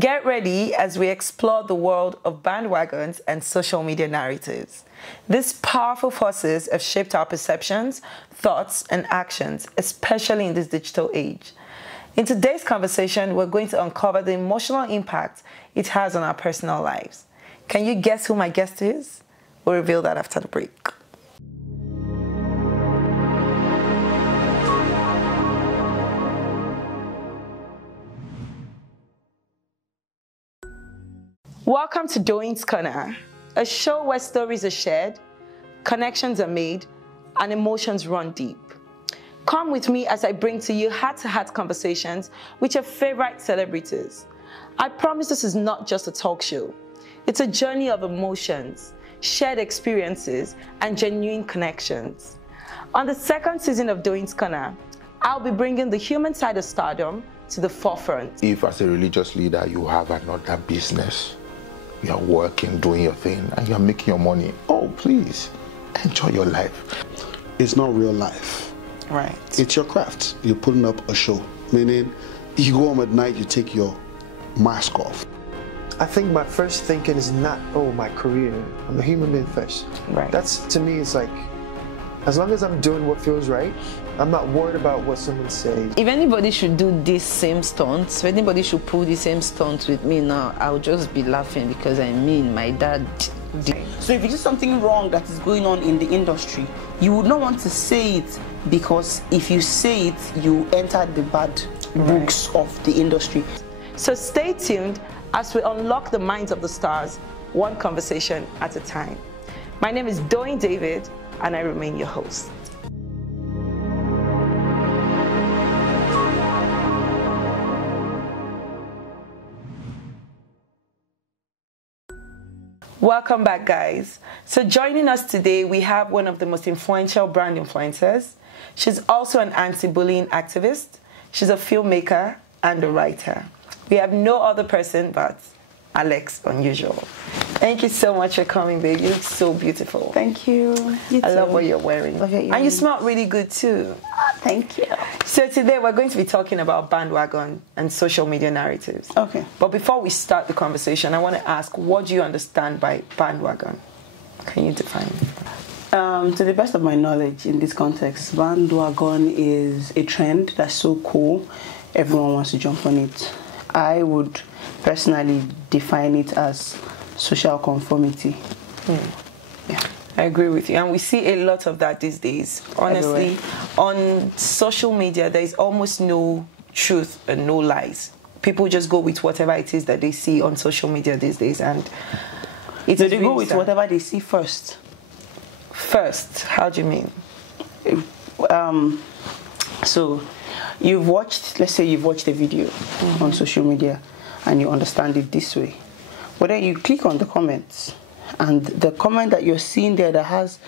Get ready as we explore the world of bandwagons and social media narratives. These powerful forces have shaped our perceptions, thoughts, and actions, especially in this digital age. In today's conversation, we're going to uncover the emotional impact it has on our personal lives. Can you guess who my guest is? We'll reveal that after the break. Welcome to Doing's Corner, a show where stories are shared, connections are made, and emotions run deep. Come with me as I bring to you heart-to-heart conversations with your favorite celebrities. I promise this is not just a talk show. It's a journey of emotions, shared experiences, and genuine connections. On the second season of Doing's Corner, I'll be bringing the human side of stardom to the forefront. If as a religious leader you have another business, you're working, doing your thing, and you're making your money, oh please, enjoy your life. It's not real life. Right. It's your craft. You're putting up a show, meaning you go home at night, you take your mask off. I think my first thinking is not, oh, my career. I'm a human being first. Right. That's, to me, it's like, as long as I'm doing what feels right, I'm not worried about what someone says. If anybody should do this same stunts, if anybody should pull the same stunts with me now, I'll just be laughing because I mean, my dad did. So if you see something wrong that is going on in the industry, you would not want to say it, because if you say it, you enter the bad books of the industry. So stay tuned as we unlock the minds of the stars, one conversation at a time. My name is Doing David, and I remain your host. Welcome back, guys. So joining us today, we have one of the most influential brand influencers. She's also an anti-bullying activist. She's a filmmaker and a writer. We have no other person but Alex Unusual. Thank you so much for coming, babe. You look so beautiful. Thank you. I love what you're wearing. Love your earrings. And you smell really good too. Thank you. So today we're going to be talking about bandwagon and social media narratives. Okay. But before we start the conversation, I want to ask, what do you understand by bandwagon? Can you define it? To the best of my knowledge in this context, bandwagon is a trend that's so cool, everyone wants to jump on it. I would personally define it as social conformity. Yeah. I agree with you, and we see a lot of that these days. Honestly, everywhere. On social media, there is almost no truth and no lies. People just go with whatever it is that they see on social media these days, and it's So they go with whatever they see first. First, how do you mean? So you've watched, let's say you've watched a video on social media and you understand it this way. But then you click on the comments, and the comment that you're seeing there that has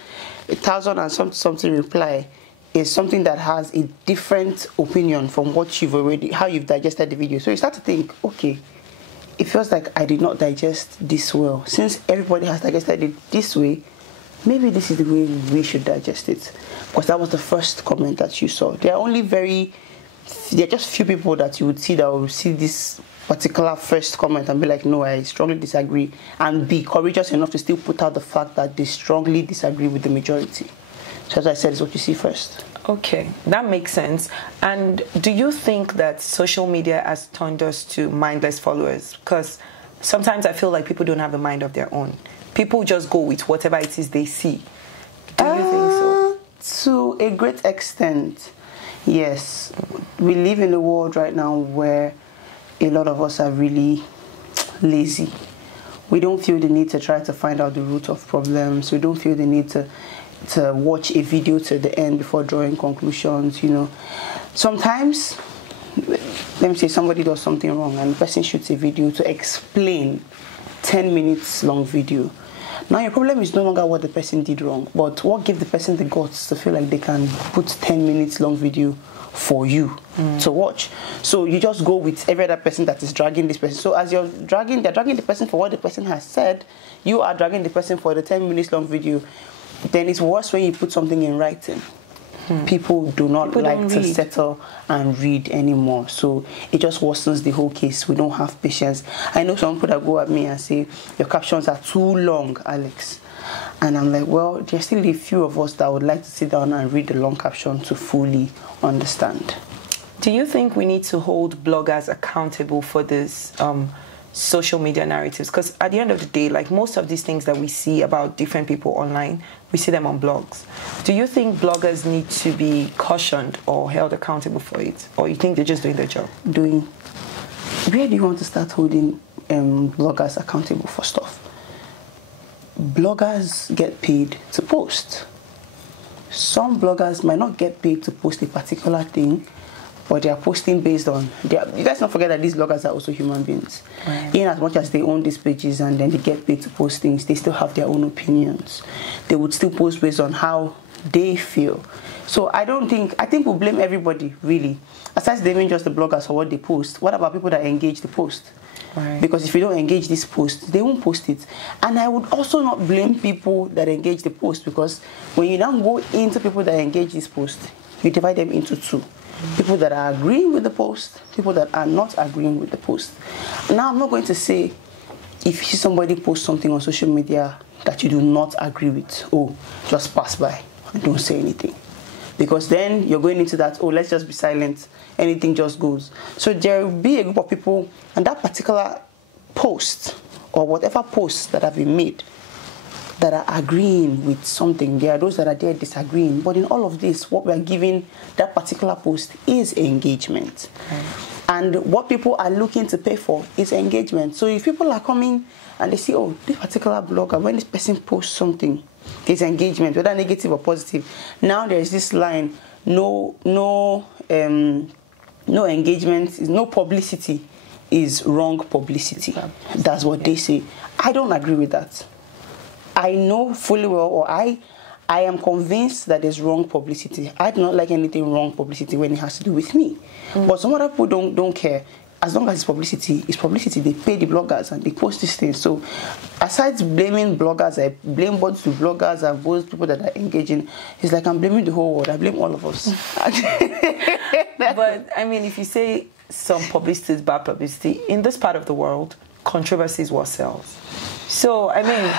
1,000 and something reply is something that has a different opinion from what you've already, how you've digested the video. So you start to think, okay, it feels like I did not digest this well. Since everybody has digested it this way, maybe this is the way we should digest it. Because that was the first comment that you saw. There are just few people that you would see that will see this particular first comment and be like, no, I strongly disagree, and be courageous enough to still put out the fact that they strongly disagree with the majority. So as I said, it's what you see first. Okay, that makes sense. And do you think that social media has turned us to mindless followers? Because sometimes I feel like people don't have a mind of their own. People just go with whatever it is they see. Do you think so? To a great extent, yes. We live in a world right now where a lot of us are really lazy. We don't feel the need to try to find out the root of problems. We don't feel the need to watch a video to the end before drawing conclusions, you know. Sometimes, let me say somebody does something wrong and the person shoots a video to explain 10 minutes long video. Now your problem is no longer what the person did wrong, but what gave the person the guts to feel like they can put 10 minutes long video for you to watch. So you just go with every other person that is dragging this person. So as they're dragging the person for what the person has said, you are dragging the person for the 10 minutes long video. Then it's worse when you put something in writing. People do not People like don't to read. settle and read anymore. So it just worsens the whole case. We don't have patience. I know some people that go at me and say, your captions are too long, Alex. And I'm like, well, there's still a few of us that would like to sit down and read the long caption to fully understand. Do you think we need to hold bloggers accountable for this social media narratives? Because at the end of the day, like most of these things that we see about different people online, we see them on blogs. Do you think bloggers need to be cautioned or held accountable for it? Or you think they're just doing their job? Where do you want to start holding bloggers accountable for stuff? Bloggers get paid to post. Some bloggers might not get paid to post a particular thing, but they are posting based on... You guys don't forget that these bloggers are also human beings. Right. In as much as they own these pages and then they get paid to post things, they still have their own opinions. They would still post based on how they feel. So I think we'll blame everybody, really. Aside blaming just the bloggers for what they post, what about people that engage the post? Right. Because if you don't engage this post, they won't post it. And I would also not blame people that engage the post, because when you now go into people that engage this post, you divide them into two. People that are agreeing with the post, people that are not agreeing with the post. Now, I'm not going to say if you see somebody post something on social media that you do not agree with, oh, just pass by and don't say anything. Because then you're going into that, oh, let's just be silent, anything just goes. So there will be a group of people, and that particular post or whatever posts that have been made that are agreeing with something. There are those that are there disagreeing. But in all of this, what we are giving that particular post is engagement. And what people are looking to pay for is engagement. So if people are coming and they see, oh, this particular blogger, when this person posts something, there's engagement, whether negative or positive. Now there's this line, no engagement, no publicity is wrong publicity. That's what they say. I don't agree with that. I know fully well, or I am convinced that there's wrong publicity. I do not like anything wrong publicity when it has to do with me. But some other people don't care. As long as it's publicity, they pay the bloggers and they post these things. So aside blaming bloggers, I blame both the bloggers and both people that are engaging. It's like I'm blaming the whole world. I blame all of us. But I mean, if you say some publicity is bad publicity, in this part of the world, controversy is what sells. So, I mean,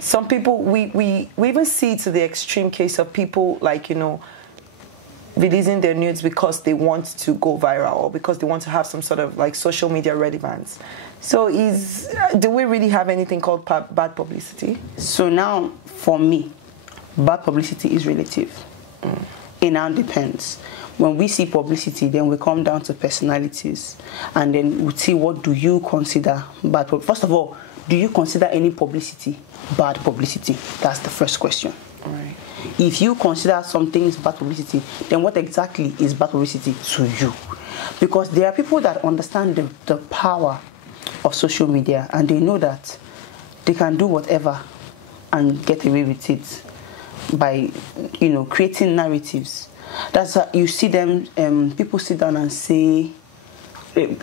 some people, we even see to the extreme case of people like, releasing their nudes because they want to go viral or because they want to have some sort of like social media relevance. So do we really have anything called bad publicity? So now, for me, bad publicity is relative. It now depends. When we see publicity, then we come down to personalities, and then we see what do you consider bad. First of all, do you consider any publicity bad publicity? That's the first question. Right. If you consider some things bad publicity, then what exactly is bad publicity to you? Because there are people that understand the power of social media, and they know that they can do whatever and get away with it by, creating narratives. That's you see them. People sit down and say,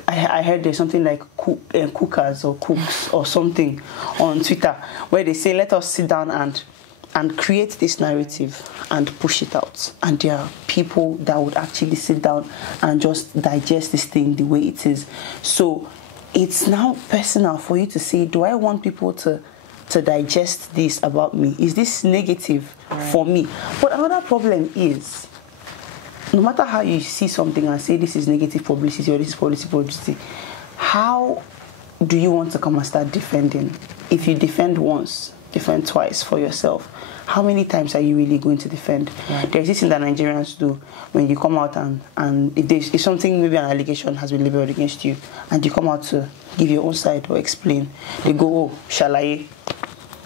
I heard there's something like cookers or cooks or something on Twitter where they say, let us sit down and create this narrative and push it out. And there are people that would actually sit down and just digest this thing the way it is. So it's now personal for you to say, do I want people to digest this about me? Is this negative for me? But another problem is, no matter how you see something and say this is negative publicity or this is publicity, how do you want to come and start defending? If you defend once, defend twice for yourself, how many times are you really going to defend? Right. There's this thing that Nigerians do when you come out and if something, maybe an allegation has been leveled against you, and you come out to give your own side or explain, they go, oh, shall I?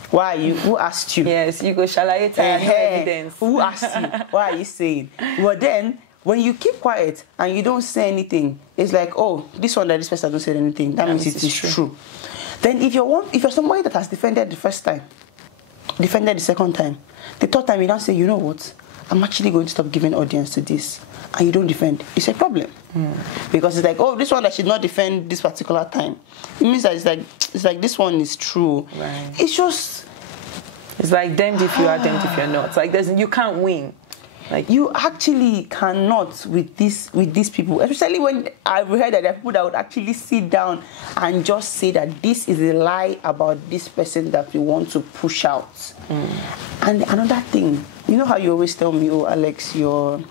Why are you? Who asked you? Yes, you go, shall I tell no evidence? Who asked you? Why are you saying? But then, when you keep quiet and you don't say anything, it's like, oh, this one that this person hasn't said anything, that means it is true. Then if you're somebody that has defended the first time, defended the second time, the third time you don't say, you know what, I'm actually going to stop giving audience to this, and you don't defend, it's a problem. Because it's like, oh, this one that should not defend this particular time. It means that it's like this one is true. Right. It's just, it's like damned if you are, damned if you're not. It's like you can't win. Like, you actually cannot with these people, especially when I've heard that there are people that would actually sit down and just say that this is a lie about this person that we want to push out. And another thing, you know how you always tell me, oh Alex, your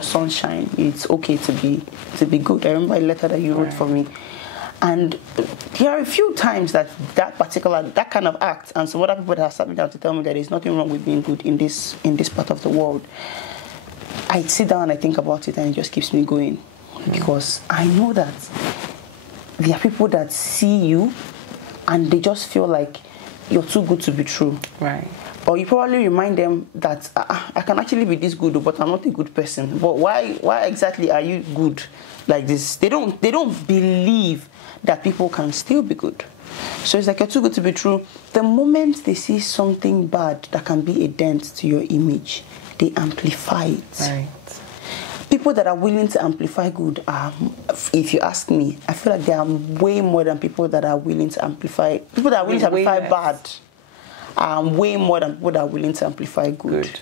sunshine, it's okay to be good. I remember a letter that you wrote for me. And there are a few times that kind of act, and some other people that have sat me down to tell me that there's nothing wrong with being good in this part of the world. I sit down and I think about it, and it just keeps me going, because I know that there are people that see you and they just feel like you're too good to be true. Right. Or you probably remind them that I can actually be this good, but I'm not a good person. But why exactly are you good like this? They don't believe that people can still be good. So it's like you're too good to be true. The moment they see something bad that can be a dent to your image, they amplify it. Right. People that are willing to amplify good are, if you ask me, I feel like there are way more than people that are willing to amplify. People that are willing to amplify bad are way more than people that are willing to amplify good.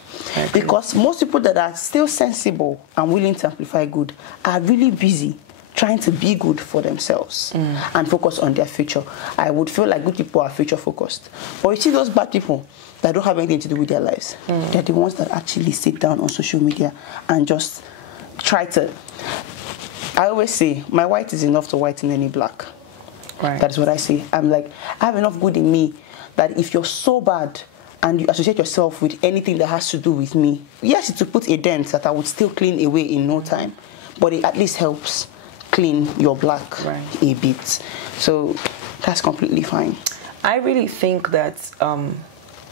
Because most people that are still sensible and willing to amplify good are really busy trying to be good for themselves and focus on their future. I would feel like good people are future focused. But you see those bad people that don't have anything to do with their lives, they're the ones that actually sit down on social media and just try to... I always say, my white is enough to whiten any black. Right. That's what I say. I'm like, I have enough good in me that if you're so bad and you associate yourself with anything that has to do with me, yes, it will put a dent that I would still clean away in no time, but it at least helps clean your black a bit. So that's completely fine. I really think that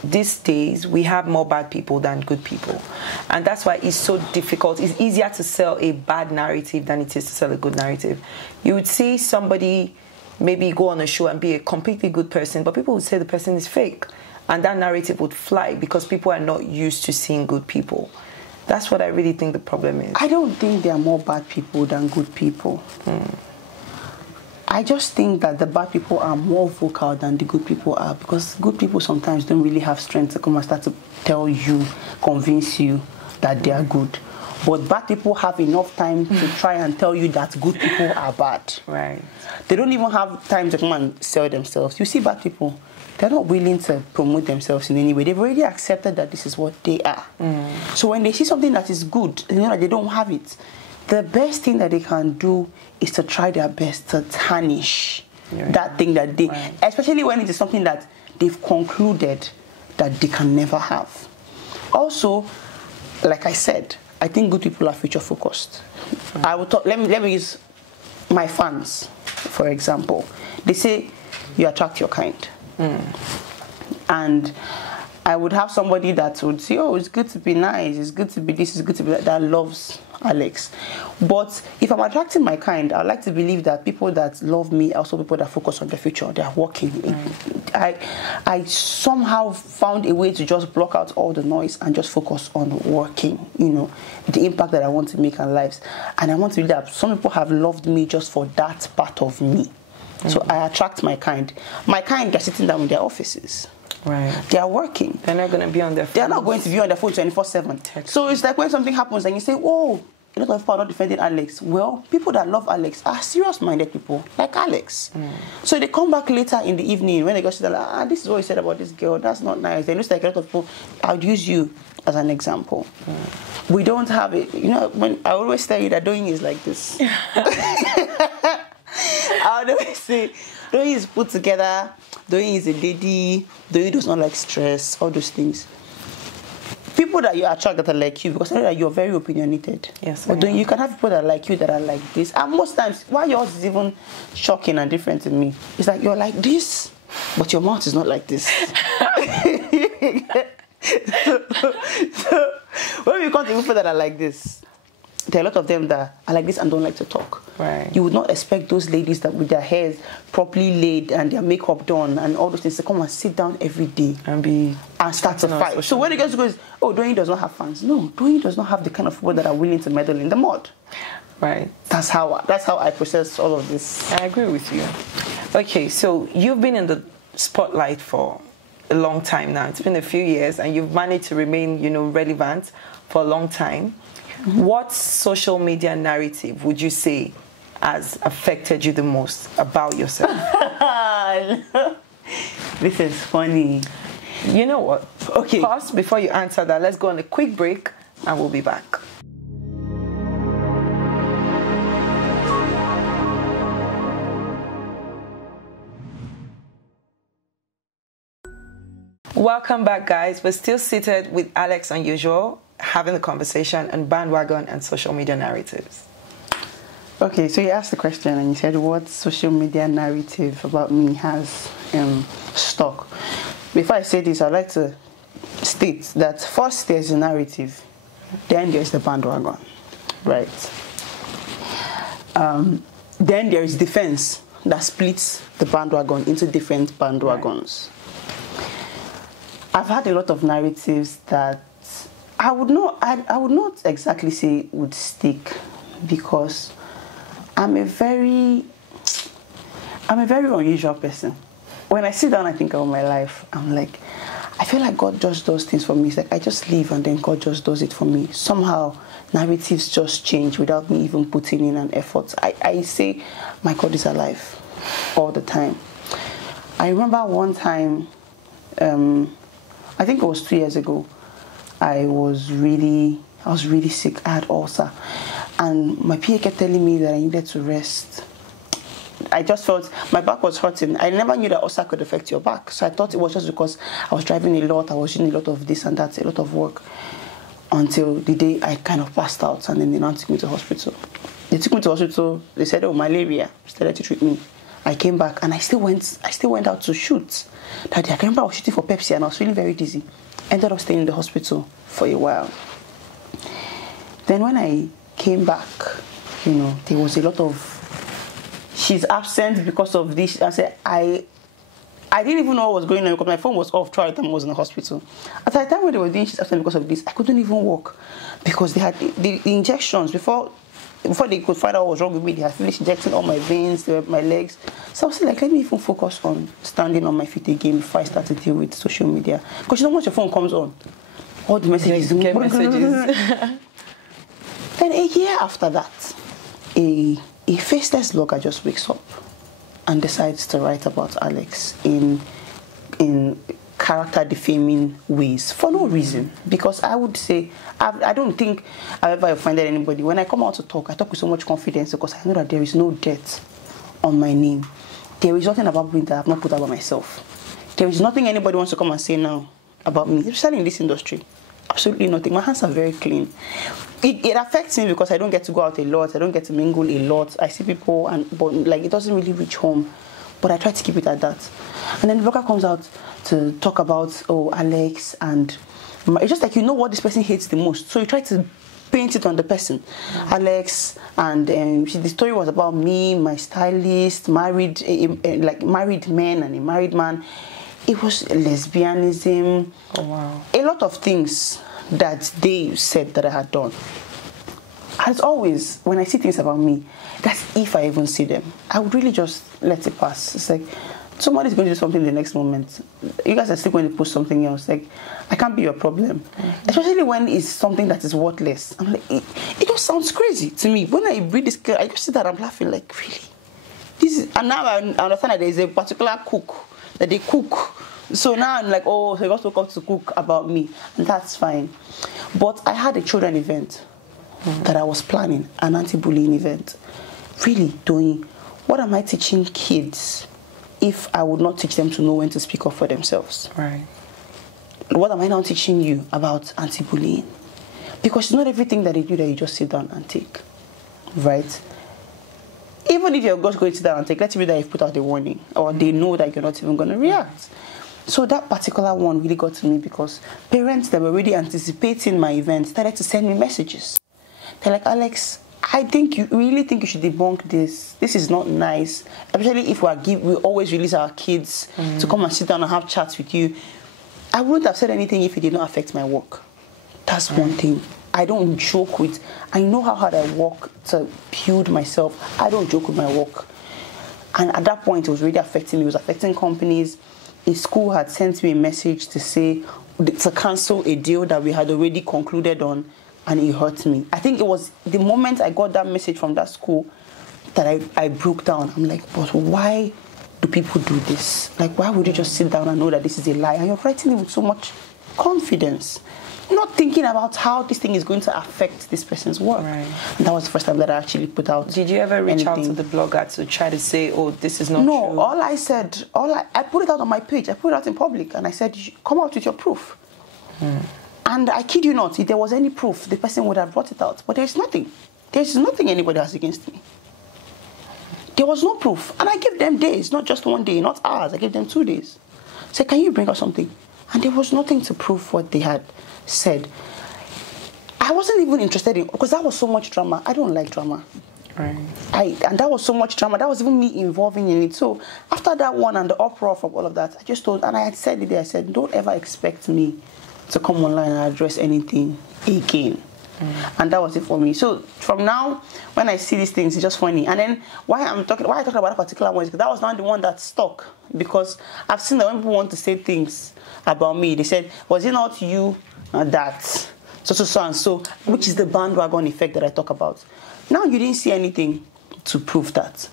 these days we have more bad people than good people, and that's why it's so difficult. It's easier to sell a bad narrative than it is to sell a good narrative. You would see somebody maybe go on a show and be a completely good person, but people would say the person is fake, and that narrative would fly because people are not used to seeing good people. That's what I really think the problem is. I don't think there are more bad people than good people. I just think that the bad people are more vocal than the good people are, because good people sometimes don't really have strength to come and start to tell you, convince you that they are good. But bad people have enough time to try and tell you that good people are bad. Right. They don't even have time to come and sell themselves. You see bad people, they're not willing to promote themselves in any way. They've already accepted that this is what they are. So when they see something that is good, you know, that they don't have it, the best thing that they can do is to try their best to tarnish that thing that they, especially when it is something that they've concluded that they can never have. Also, like I said, I think good people are future focused. I will talk, let me use my fans, for example. They say you attract your kind. And I would have somebody that would say, oh, it's good to be nice, it's good to be this, it's good to be that loves Alex. But if I'm attracting my kind, I like to believe that people that love me are also people that focus on the future. They are working. I somehow found a way to just block out all the noise and just focus on working, you know, the impact that I want to make on lives. And I want to believe that some people have loved me just for that part of me. So I attract my kind. My kind, they're sitting down in their offices. Right. They are working. They're not going to be on their phone. They're not going to be on their phone 24/7. So it's like when something happens and you say, oh, a lot of people are not defending Alex. Well, people that love Alex are serious-minded people, like Alex. So they come back later in the evening when they go to like, this is what he said about this girl. That's not nice. They look like a lot of people. I'll use you as an example. We don't have it. You know, when I always tell you that doing is like this. I would always say, doing is put together, doing is a lady, doing does not like stress, all those things. People that you attract that are like you, because I know that you're very opinionated. Yes. But you can have people that are like you that are like this. And most times, why yours is even shocking and different to me, it's like you're like this, but your mouth is not like this. So when we come to people that are like this, there are a lot of them that are like this and don't like to talk. Right. You would not expect those ladies that with their hairs properly laid and their makeup done and all those things to come and sit down every day and start to fight. So when the guys goes, oh, Doyin does not have fans. No, Doyin does not have the kind of people that are willing to meddle in the mud. Right. That's how I process all of this. I agree with you. Okay, so you've been in the spotlight for a long time now. It's been a few years, and you've managed to remain, relevant for a long time. What social media narrative would you say has affected you the most about yourself? This is funny. You know what? Okay. Pause before you answer that. Let's go on a quick break, and we'll be back. Welcome back, guys. We're still seated with Alex and Usual, having a conversation on Bandwagon and social media narratives. Okay, so you asked the question and you said what social media narrative about me has stuck. Before I say this, I'd like to state that first there's a narrative, then there's the bandwagon, right? Then there is defense that splits the bandwagon into different bandwagons. Right. I've had a lot of narratives that I would not exactly say would stick, because I'm a very unusual person. When I sit down and think about my life, I'm like, I feel like God just does things for me. It's like I just live and then God just does it for me. Somehow narratives just change without me even putting in an effort. I say my God is alive all the time. I remember one time, I think it was 2 years ago, I was really sick. I had ulcer, and my PA kept telling me that I needed to rest. I just felt my back was hurting. I never knew that ulcer could affect your back, so I thought it was just because I was driving a lot, I was doing a lot of this and that, a lot of work, until the day I kind of passed out, and then they now took me to hospital. They took me to hospital. They said, "Oh, malaria." Started to treat me. I came back and I still went out to shoot. That day, I remember I was shooting for Pepsi and I was feeling very dizzy. Ended up staying in the hospital for a while. Then when I came back, there was a lot of, she's absent because of this. I said, I didn't even know what was going on because my phone was off throughout the time I was in the hospital. At the time when they were doing she's absent because of this, I couldn't even walk because they had the injections before they could find out what was wrong with me. They had finished injecting all my veins, my legs. So I was like, let me even focus on standing on my feet again before I start to deal with social media. Because once your phone comes on, all the messages. Get messages. Then a year after that, a faceless blogger just wakes up and decides to write about Alex in character defaming ways for no reason. Because I would say, I don't think I've ever offended anybody. When I come out to talk, I talk with so much confidence because I know that there is no dirt on my name. There is nothing about me that I've not put about myself. There is nothing anybody wants to come and say now about me, especially in this industry. Absolutely nothing. My hands are very clean. It affects me because I don't get to go out a lot. I don't get to mingle a lot. I see people, but it doesn't really reach home. But I try to keep it at that. And then the blogger comes out to talk about, Alex, and it's just like, what this person hates the most. So you try to paint it on the person. Alex, and the story was about me, my stylist, married men and a married man. It was lesbianism. Oh, wow. A lot of things that they said that I had done. As always, when I see things about me, that's if I even see them, I would really just let it pass. It's like, somebody's going to do something the next moment. You guys are still going to post something else. Like, I can't be your problem. Mm-hmm. Especially when it's something that is worthless. I'm like, it just sounds crazy to me. When I read this, I just sit there and I'm laughing like, really? And now I understand that there's a particular cook that they cook. So now I'm like, so you also come to cook about me. And that's fine. But I had a children event that I was planning, an anti-bullying event. Really doing, what am I teaching kids if I would not teach them to know when to speak up for themselves? Right. What am I now teaching you about anti-bullying? Because it's not everything that they do that you just sit down and take, right? Even if you're just going to sit down and take, let's say that you've put out a warning, or they know that you're not even going to react. So that particular one really got to me because parents that were already anticipating my event started to send me messages. They're like, Alex, I think you really think you should debunk this. This is not nice. Especially if we always release our kids to come and sit down and have chats with you. I wouldn't have said anything if it did not affect my work. That's one thing. I don't joke with. I know how hard I work to build myself. I don't joke with my work. And at that point, it was really affecting me. It was affecting companies. a school had sent me a message to say to cancel a deal that we had already concluded on, and it hurt me. I think it was the moment I got that message from that school that I broke down. I'm like, but why do people do this? Like, why would you just sit down and know that this is a lie? And you're writing it with so much confidence, not thinking about how this thing is going to affect this person's work. Right. And that was the first time that I actually put out. Did you ever reach out to the blogger to try to say, oh, this is not true? No, all I said, I put it out on my page. I put it out in public, and I said, come out with your proof. And I kid you not, if there was any proof, the person would have brought it out. But there's nothing. There's nothing anybody has against me. There was no proof. And I gave them days, not just 1 day, not hours. I gave them 2 days. I said, can you bring out something? And there was nothing to prove what they had said. I wasn't even interested in, because that was so much drama. I don't like drama. Right. And that was so much drama. That was even me involving in it. So after that one and the uproar from all of that, I just told, and I had said it there, I said, don't ever expect me to come online and address anything again. And that was it for me. So from now, when I see these things, it's just funny. And then why I talking about that particular one is because that was not the one that stuck. Because I've seen that when people want to say things about me, they said, was it not you that so and so, which is the bandwagon effect that I talk about. Now you didn't see anything to prove that.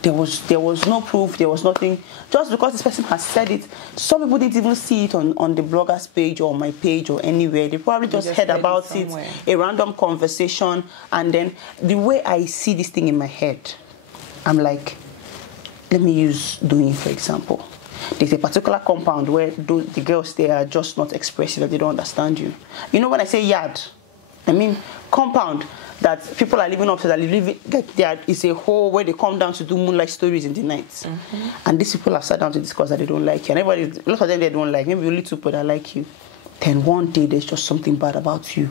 There was no proof, there was nothing. Just because this person has said it, some people didn't even see it on the blogger's page or my page or anywhere. They probably just heard about it, a random conversation, and then the way I see this thing in my head, I'm like, let me use Doing, for example. There's a particular compound where the girls, they are just not expressive, that they don't understand you. You know when I say yard, I mean compound that people are living upstairs, it's a hole where they come down to do moonlight stories in the night. And these people have sat down to discuss that they don't like you. And everybody, a lot of them they don't like, maybe only 2 people that like you. Then one day there's just something bad about you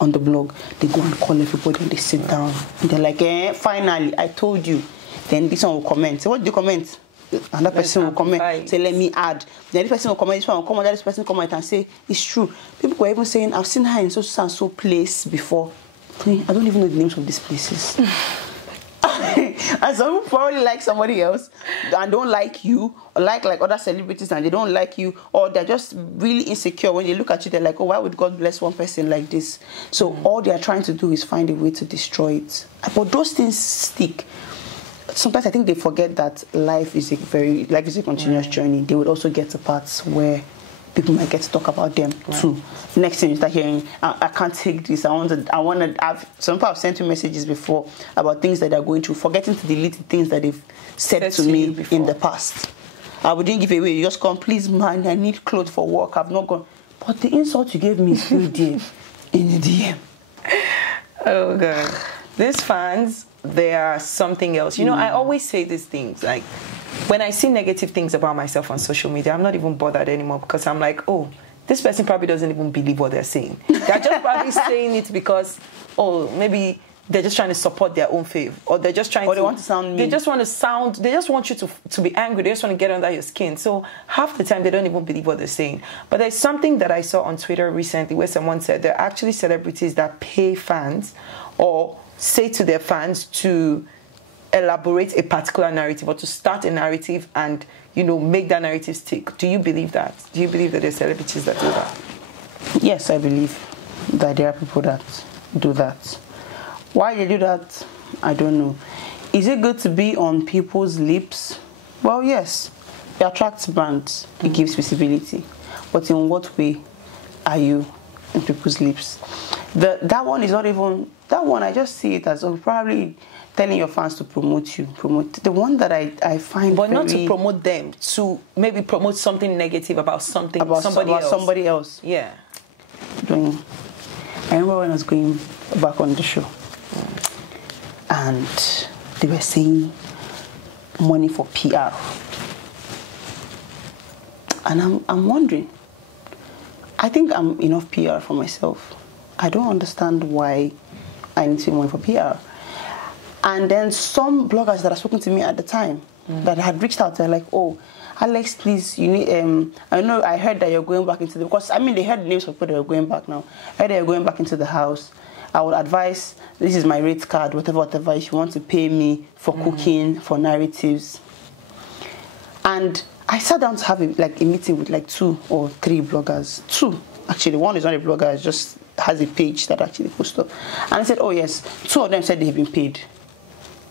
on the blog. They go and call everybody and they sit down. And they're like, finally, I told you. Then this one will comment. Say, what did you comment? Another person will comment, say, let me add. Then this person will comment, this one will comment, this person will comment and say, it's true. People were even saying, I've seen her in so and so place before. I don't even know the names of these places. And some people probably like somebody else and don't like you, or like other celebrities and they don't like you, or they're just really insecure. When they look at you, they're like, oh, why would God bless one person like this? So all they are trying to do is find a way to destroy it. But those things stick. Sometimes I think they forget that life is a continuous journey. They would also get to parts where people might get to talk about them too. Next thing you start hearing, I can't take this. I want to. Some people have sent you messages before about things that they're going through, forgetting to delete the things that they've said to me in the past. I wouldn't give away. You just come, please, man. I need clothes for work. I've not gone. But the insult you gave me is still there in the DM. Oh God, these fans, they are something else. You know, I always say these things like, when I see negative things about myself on social media, I'm not even bothered anymore because I'm like, oh, this person probably doesn't even believe what they're saying. They're just probably saying it because, oh, maybe they're just trying to support their own faith, or they're just trying they want to sound mean. They just want you to be angry. They just want to get under your skin. So half the time they don't even believe what they're saying. But there's something that I saw on Twitter recently where someone said there are actually celebrities that pay fans or say to their fans to elaborate a particular narrative or to start a narrative and, you know, make that narrative stick. Do you believe that? Do you believe that there are celebrities that do that? Yes, I believe that there are people that do that. Why they do that, I don't know. Is it good to be on people's lips? Well, yes. It attracts brands. It gives visibility. But in what way are you on people's lips? That one is not even... That one, I just see it as probably telling your fans to promote you. The one that I find But not to promote them, to maybe promote something negative about somebody else. Yeah. I remember when I was going back on the show, and they were saying money for PR. And I'm wondering, I think I'm enough PR for myself. I don't understand why I need to money for PR. And then some bloggers that have spoken to me at the time that had reached out, they're like, oh, Alex, please, you need, I heard that you're going back into because, I mean, they heard the names of people that are going back now. I heard that you're going back into the house. I would advise, this is my rate card, whatever, if you want to pay me for cooking, for narratives. And I sat down to have a meeting with like 2 or 3 bloggers. 2, actually. One is not a blogger, it just has a page that actually posts up. And I said, oh yes, 2 of them said they've been paid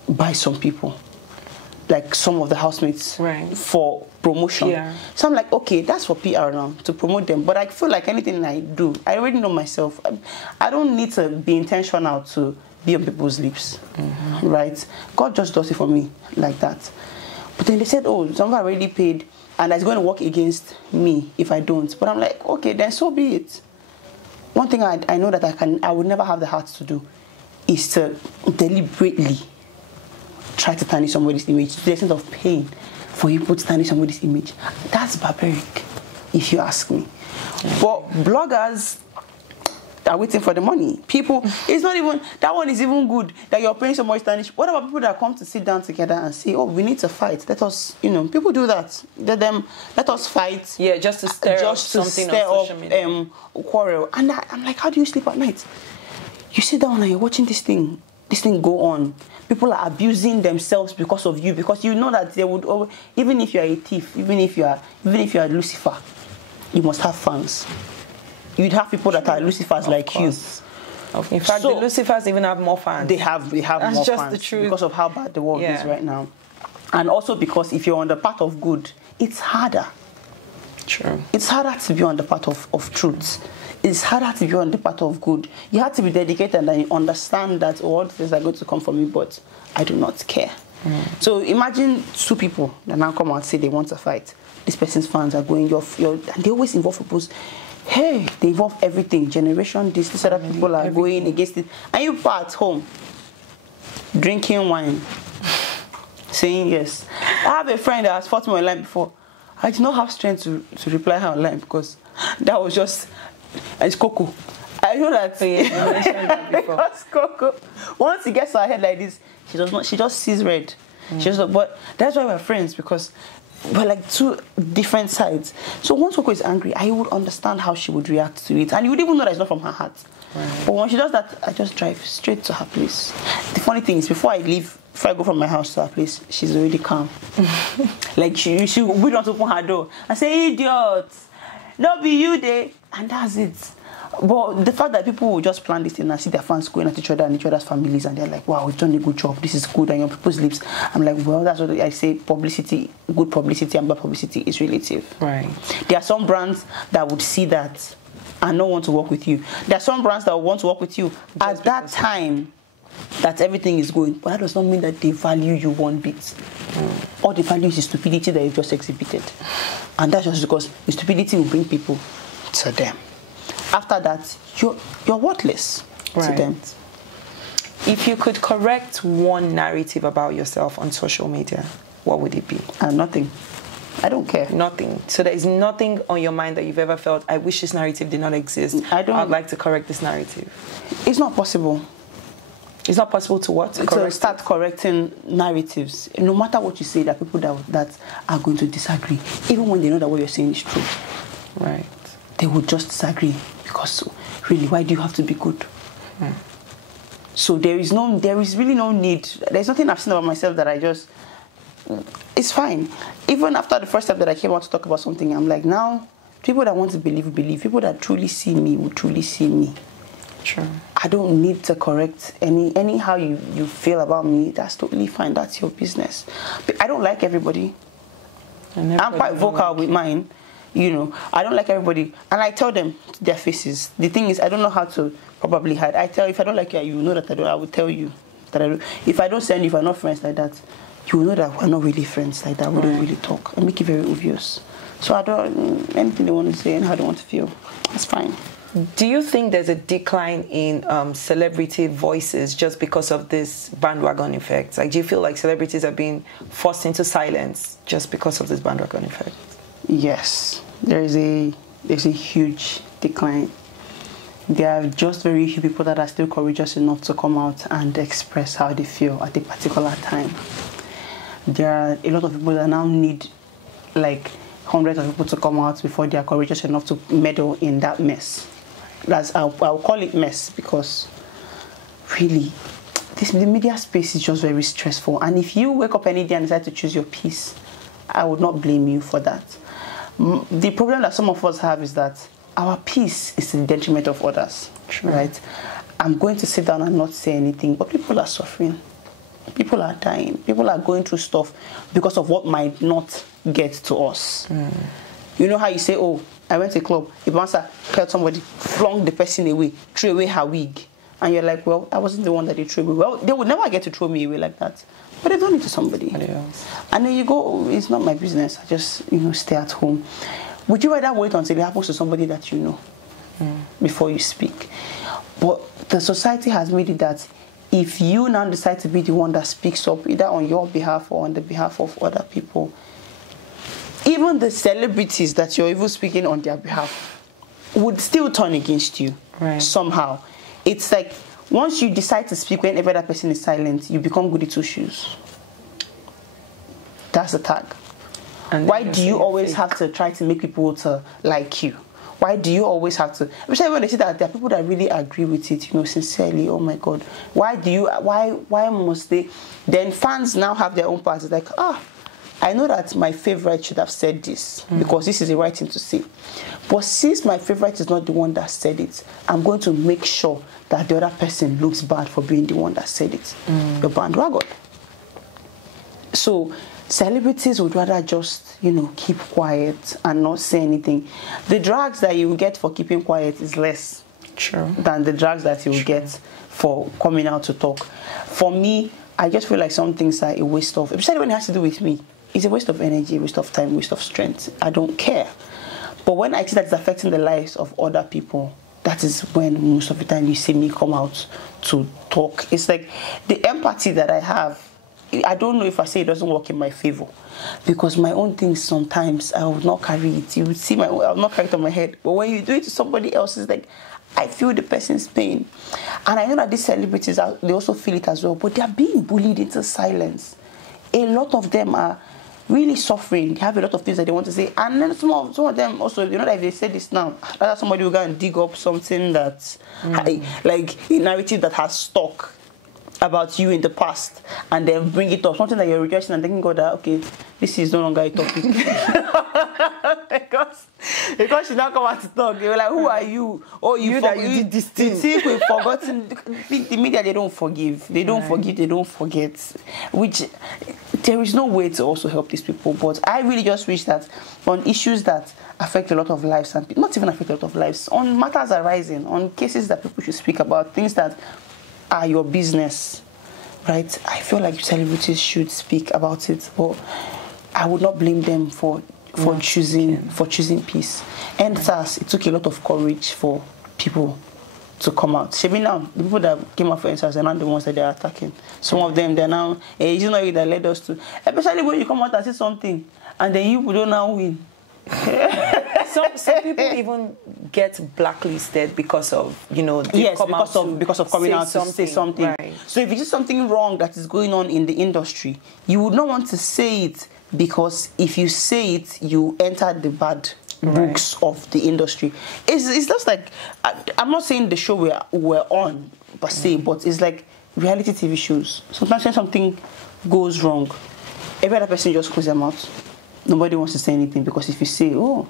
by some people, like some of the housemates, for promotion. Yeah. So I'm like, okay, that's for PR now, to promote them. But I feel like anything I do, I already know myself. I don't need to be intentional to be on people's lips, right? God just does it for me like that. But then they said, oh, someone already paid, and that's going to work against me if I don't. But I'm like, okay, then so be it. One thing I know that I would never have the heart to do is to deliberately try to tarnish somebody's image to the extent of paying for people to tarnish somebody's image. That's barbaric, if you ask me. But bloggers are waiting for the money. People, it's not even, that one is even good that you're paying somebody to tarnish. What about people that come to sit down together and say, oh, we need to fight. Let us, people do that. Let us fight. Yeah, just to stir up something on social media. Quarrel. And I'm like, how do you sleep at night? You sit down and you're watching this thing go on. People are abusing themselves because of you, because you know that they would, even if you're a thief, even if you're Lucifer, you must have fans. You'd have people that are Lucifers like you. In fact, the Lucifers even have more fans. They have more fans. That's just the truth. Because of how bad the world is right now. And also because if you're on the path of good, it's harder. True. It's harder to be on the path of truth. It's harder to be on the path of good. You have to be dedicated and you understand that all things are going to come from me, but I do not care. So imagine 2 people that now come out and say they want to fight. This person's fans are going, and they always involve people's, hey, they involve everything, generation, this other people are going against it. And you at home, drinking wine, saying yes. I have a friend that has fought me online before. I did not have strength to reply her online because that was just, it's Coco. I know that. You mentioned that before. Because Coco, once he gets her head like this, she just sees red. But that's why we're friends, because we're like 2 different sides. So once Coco is angry, I would understand how she would react to it. And you would even know that it's not from her heart. But when she does that, I just drive straight to her place. The funny thing is, before I go from my house to her place, she's already calm. Like she would not open her door and say, idiot, no be you there. And that's it. But the fact that people will just plan this thing and see their fans going at each other and each other's families, and they're like, wow, we've done a good job, this is good, and on people's lips. I'm like, well, that's what I say, publicity, good publicity and bad publicity is relative. Right. There are some brands that would see that and not want to work with you. There are some brands that want to work with you at that time that everything is going, but that does not mean that they value you one bit. All they value is the stupidity that you've just exhibited. And that's just because the stupidity will bring people to them. After that, you're worthless to them. If you could correct one narrative about yourself on social media, what would it be? Nothing. I don't care. Nothing. So there is nothing on your mind that you've ever felt, I wish this narrative did not exist. I'd like to correct this narrative. It's not possible. It's not possible to what? To start correcting narratives. No matter what you say, there are people that are going to disagree, even when they know that what you're saying is true. Right. They would just disagree because, really, why do you have to be good? So there is really no need. There's nothing I've seen about myself that it's fine. Even after the first time that I came out to talk about something, I'm like, now, people that want to believe. People that truly see me will truly see me. Sure. I don't need to correct anyhow you feel about me. That's totally fine. That's your business. But I don't like everybody. I'm quite vocal with mine. I don't like everybody, and I tell them to their faces. The thing is, I don't know how to probably hide. If I don't like you, you know that I will tell you that I don't. If I don't send you, if we're not friends like that, you will know that we're not really friends like that. We don't really talk. I make it very obvious. So I don't, anything they want to say and how they want to feel, that's fine. Do you think there's a decline in celebrity voices just because of this bandwagon effect? Like, do you feel like celebrities are being forced into silence just because of this bandwagon effect? Yes, there's a huge decline. There are just very few people that are still courageous enough to come out and express how they feel at a particular time. There are a lot of people that now need like hundreds of people to come out before they are courageous enough to meddle in that mess. I'll call it mess because really, the media space is just very stressful. And if you wake up any day and decide to choose your peace I would not blame you for that. The problem that some of us have is that our peace is to the detriment of others, right? I'm going to sit down and not say anything, but people are suffering. People are dying. People are going through stuff because of what might not get to us. You know how you say, oh, I went to a club, a bouncer held somebody, flung the person away, threw away her wig. And you're like, well, I wasn't the one that they threw away. Well, they would never get to throw me away like that. But they've done it to somebody. And then you go, oh, it's not my business. I just, stay at home. Would you rather wait until it happens to somebody that you know before you speak? But the society has made it that if you now decide to be the one that speaks up, either on your behalf or on the behalf of other people, even the celebrities that you're even speaking on their behalf would still turn against you somehow. It's like once you decide to speak when every other person is silent, you become goody two shoes. That's the tag. And why do you always have to try to make people to like you? Why do you always have to? Especially when they see that there are people that really agree with it, sincerely. Oh my God, why must they? Then fans now have their own parts. It's like, I know that my favorite should have said this because this is the right thing to say. But since my favorite is not the one that said it, I'm going to make sure that the other person looks bad for being the one that said it. The bandwagon. So celebrities would rather just, keep quiet and not say anything. The drugs that you get for keeping quiet is less than the drugs that you will get for coming out to talk. For me, I just feel like some things are a waste of, especially when it has to do with me. It's a waste of energy, waste of time, waste of strength. I don't care. But when I see that it's affecting the lives of other people, that is when most of the time you see me come out to talk. It's like the empathy that I have, I don't know if I say it doesn't work in my favor. Because my own things sometimes, I will not carry it. You would see I will not carry it on my head. But when you do it to somebody else, it's like, I feel the person's pain. And I know that these celebrities, they also feel it as well. But they are being bullied into silence. A lot of them are really suffering. They have a lot of things that they want to say. And then some of them also, that if they say this now, somebody will go and dig up something that, like a narrative that has stuck about you in the past, and then bring it up, something that you're rejoicing and thinking, God, that okay, this is no longer a topic. because she now come out to talk, you're like, who are you? Oh, you did this thing. You think we've forgotten? The media, they don't forgive. They don't forgive. They don't forget. Which there is no way to also help these people. But I really just wish that on issues that affect a lot of lives, and not even affect a lot of lives, on matters arising, on cases that people should speak about, things that are your business, right? I feel like celebrities should speak about it, but I would not blame them for choosing peace. And SARS, it took a lot of courage for people to come out. Maybe now, the people that came out for SARS are not the ones that they're attacking. Some of them, they're now, it's not you that led us to, especially when you come out and say something, and then you don't now win. Some people even get blacklisted because of, because of coming out to say something. Right. So if it's something wrong that is going on in the industry, you would not want to say it, because if you say it, you enter the bad books of the industry. It's just like, I'm not saying the show we're on per se, but it's like reality TV shows. Sometimes when something goes wrong, every other person just closes their mouth. Nobody wants to say anything, because if you say, oh,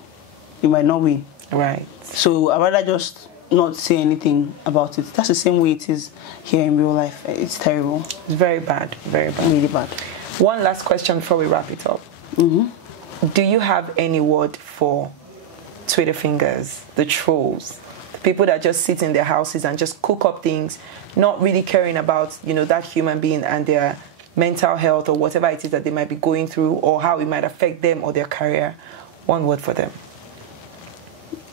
you might not win. Right. So I'd rather just not say anything about it. That's the same way it is here in real life. It's terrible. It's very bad. Very bad. Really bad. One last question before we wrap it up. Do you have any word for Twitter fingers, the trolls, the people that just sit in their houses and just cook up things, not really caring about, that human being and their mental health or whatever it is that they might be going through, or how it might affect them or their career? One word for them.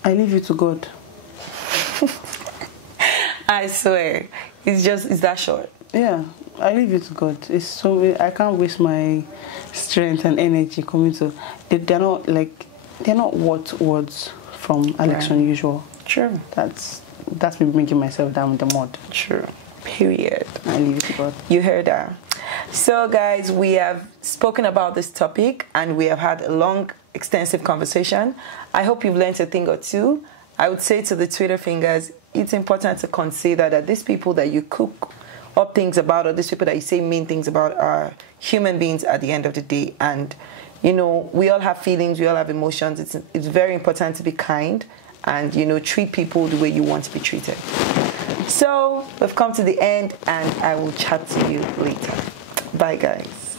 I leave you to God. I swear. It's that short. Yeah, I leave you to God. It's so, I can't waste my strength and energy coming to, they're not what words from Alex Unusual. True. That's me bringing myself down with the mud. True. Period. I leave it to God. You heard that. So guys, we have spoken about this topic and we have had a long, extensive conversation. I hope you've learned a thing or two. I would say to the Twitter fingers, it's important to consider that these people that you cook up things about, or these people that you say mean things about, are human beings at the end of the day, and you know, we all have feelings, we all have emotions. It's very important to be kind and, you know, treat people the way you want to be treated. So we've come to the end, and I will chat to you later. Bye, guys.